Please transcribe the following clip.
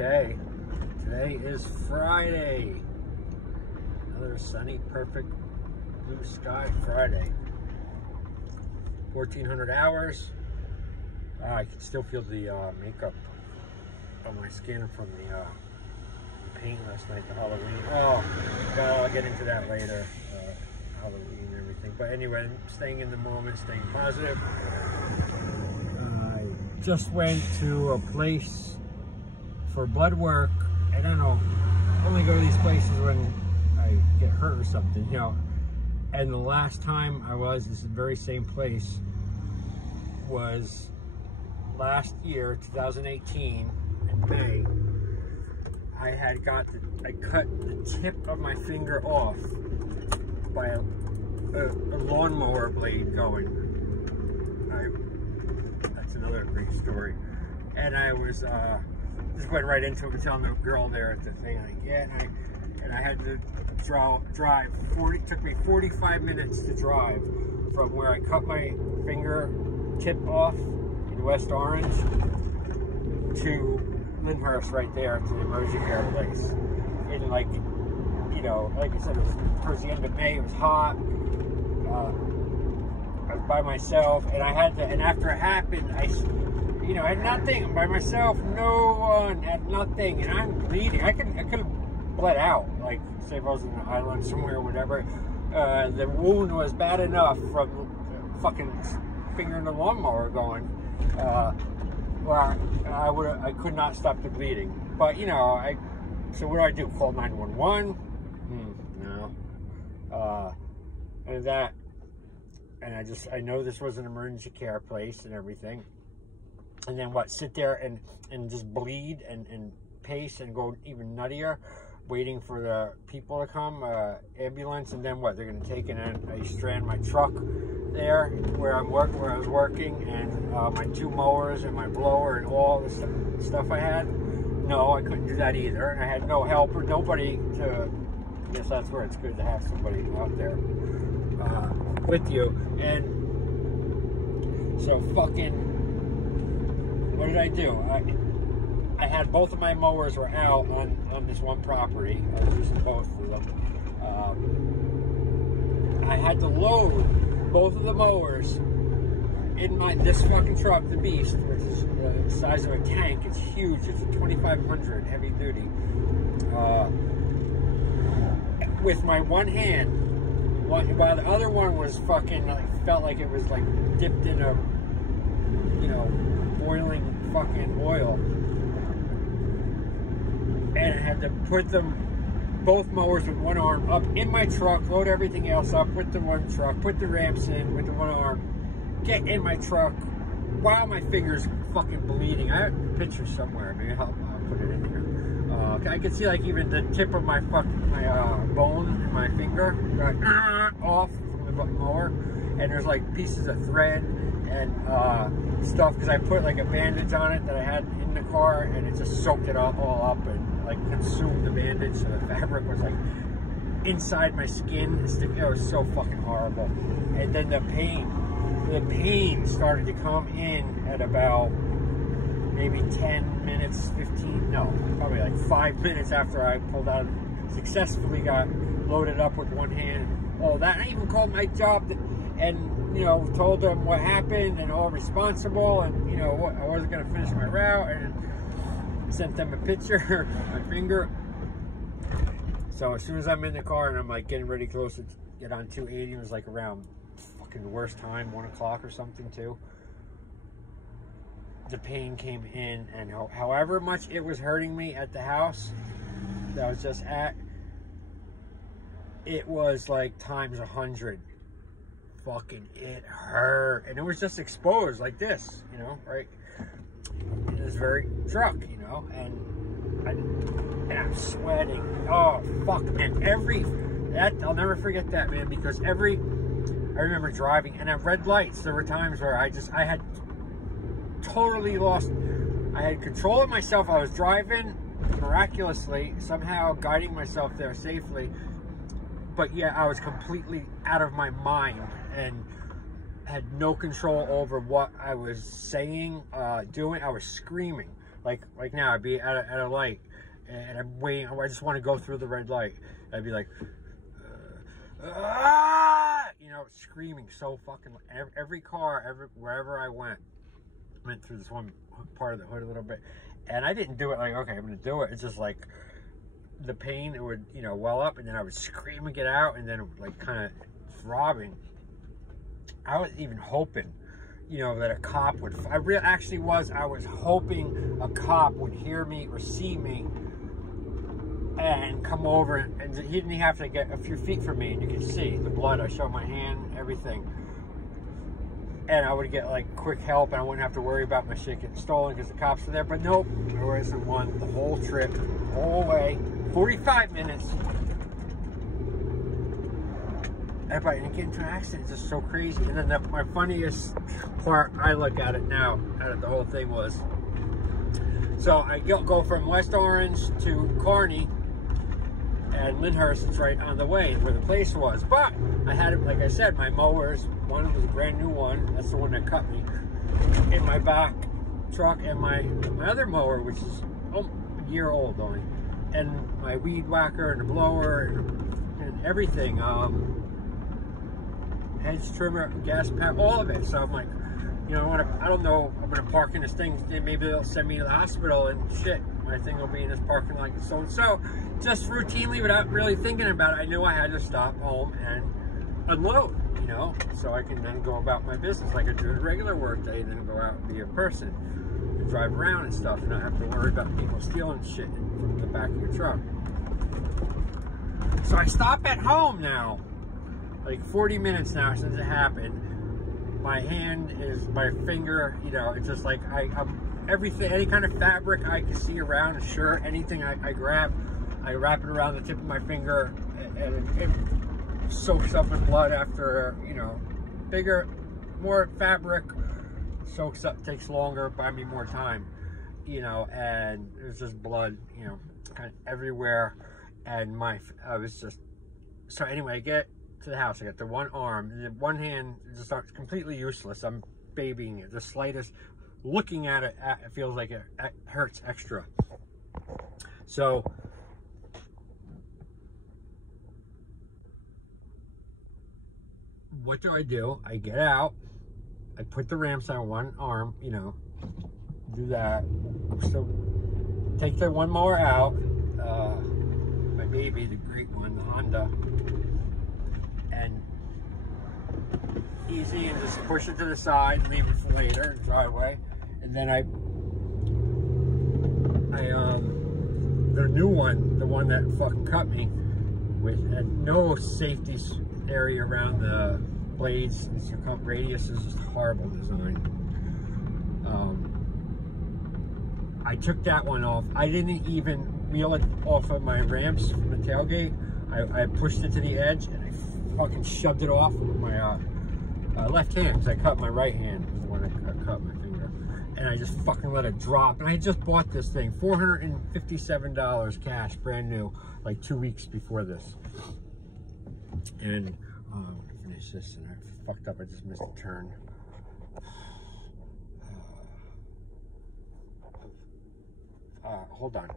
Okay, today is Friday. Another sunny, perfect blue sky Friday. 1400 hours. I can still feel the makeup on my skin from the paint last night, the Halloween. Oh, well, I'll get into that later. Halloween and everything. But anyway, I'm staying in the moment, staying positive. I just went to a place for blood work. I don't know, I only go to these places when I get hurt or something, you know. And the last time I was, this very same place, was last year, 2018, in May. I had got I cut the tip of my finger off by a lawnmower blade going. That's another great story. And I was just went right into it, telling the girl there at the thing, like, yeah, and I had to drive 40. Took me 45 minutes to drive from where I cut my finger tip off in West Orange to Lyndhurst, right there, to the emergency care place. And like, you know, like I said, it was towards the end of May. It was hot. I was by myself, and I had to. And after it happened, I had nothing. I'm by myself. No one had nothing, and I'm bleeding. I could have bled out. Like, say if I was in an island somewhere or whatever. The wound was bad enough from the fucking finger in the lawnmower going. Where I could not stop the bleeding. But you know, so what do I do? Call 911? No. And I know this was an emergency care place and everything. And then what? Sit there and just bleed and pace and go even nuttier, waiting for the people to come, ambulance, and then what? They're gonna take and I strand my truck there where I was working, and my 2 mowers and my blower and all the stuff I had. No, I couldn't do that either, and I had no help or nobody to. I guess that's where it's good to have somebody out there with you. And so fucking, what did I do? I had both of my mowers were out on this one property. I was using both of them. I had to load both of the mowers in this fucking truck, the Beast, which is the size of a tank. It's huge. It's a 2500 heavy duty. With my one hand, while the other one was fucking, like, felt like it was like dipped in a, you know, boiling fucking oil. And I had to put both mowers with one arm up in my truck, load everything else up with the one truck, put the ramps in with the one arm, get in my truck while my finger's fucking bleeding. I have a picture somewhere. Maybe I'll put it in here. I could see like even the tip of my bone in my finger got off from the mower, and there's like pieces of thread and stuff, because I put like a bandage on it that I had in the car, and it just soaked it all up and like consumed the bandage, so the fabric was like inside my skin. It was so fucking horrible. And then the pain started to come in at about maybe 10 minutes, 15, no, probably like 5 minutes after I pulled out, successfully got loaded up with one hand, all that. I even called my job and, you know, told them what happened and all responsible, and, you know, I wasn't going to finish my route, and sent them a picture of my finger. So as soon as I'm in the car and I'm like getting ready close to get on 280, it was like around fucking the worst time, 1 o'clock or something too. The pain came in, and however much it was hurting me at the house that I was just at, it was like times 100. Fucking, it hurt, and it was just exposed like this, you know, right in this very truck, you know, and I'm sweating. Oh fuck, man! I'll never forget that, man, because I remember driving, and at red lights there were times where I had totally lost. I had control of myself. I was driving miraculously, somehow guiding myself there safely, but yeah, I was completely out of my mind and had no control over what I was saying, doing. I was screaming like now, I'd be at a light, and I'm waiting. I just want to go through the red light. I'd be like, you know, screaming so fucking. Every car, wherever I went through this one part of the hood a little bit, and I didn't do it like, okay, I'm gonna do it. It's just like the pain, it would, you know, well up, and then I would scream and get out, and then it would like kind of throbbing. I was even hoping, you know, that a cop would, I was hoping a cop would hear me or see me and come over, and he didn't have to get a few feet from me, and you could see the blood. I showed my hand, everything. And I would get like quick help, and I wouldn't have to worry about my shit getting stolen because the cops were there. But nope, there wasn't one the whole trip, the whole way, 45 minutes. And I didn't get into an accident. It's just so crazy. And then my funniest part, I look at it now, out of the whole thing was, so I go from West Orange to Kearney, and Lyndhurst is right on the way where the place was. But I had it, like I said, my mowers, one was a brand new one, that's the one that cut me, in my back truck, and my other mower, which is a year old only, and my weed whacker and the blower and everything, hedge trimmer, gas pack, all of it. So I'm like, you know, I don't know, I'm gonna park in this thing, maybe they'll send me to the hospital, and shit, my thing will be in this parking lot. So just routinely, without really thinking about it, I knew I had to stop home and unload, you know, so I can then go about my business like I do a regular work day, and then go out and be a person and drive around and stuff, and not have to worry about people stealing shit from the back of your truck. So I stop at home now, like 40 minutes now since it happened. My hand is, my finger, you know, it's just like, I'm everything, any kind of fabric I can see around, a shirt, anything I grab, I wrap it around the tip of my finger, and it soaks up in blood after, you know, more fabric, soaks up, takes longer, buy me more time, you know, and there's just blood, you know, kind of everywhere, and I was just, so anyway, I get to the house, I got the one arm, and then one hand just completely useless. I'm babying it, the slightest, looking at it, it feels like it hurts extra. So what do? I get out, I put the ramps on one arm, you know, do that. So take the one mower out, my baby, the great one, the Honda, and easy, and just push it to the side, leave it for later, driveway. And then the new one, the one that fucking cut me, with no safety area around the blades, the circumference radius is just horrible design. I took that one off. I didn't even wheel it off of my ramps from the tailgate. I pushed it to the edge, and I fucking shoved it off with my left hand, because I cut my right hand, was the one that cut my finger. And I just fucking let it drop. And I just bought this thing, $457 cash, brand new, like 2 weeks before this. And I'm gonna finish this, and I fucked up, I just missed a turn. Hold on.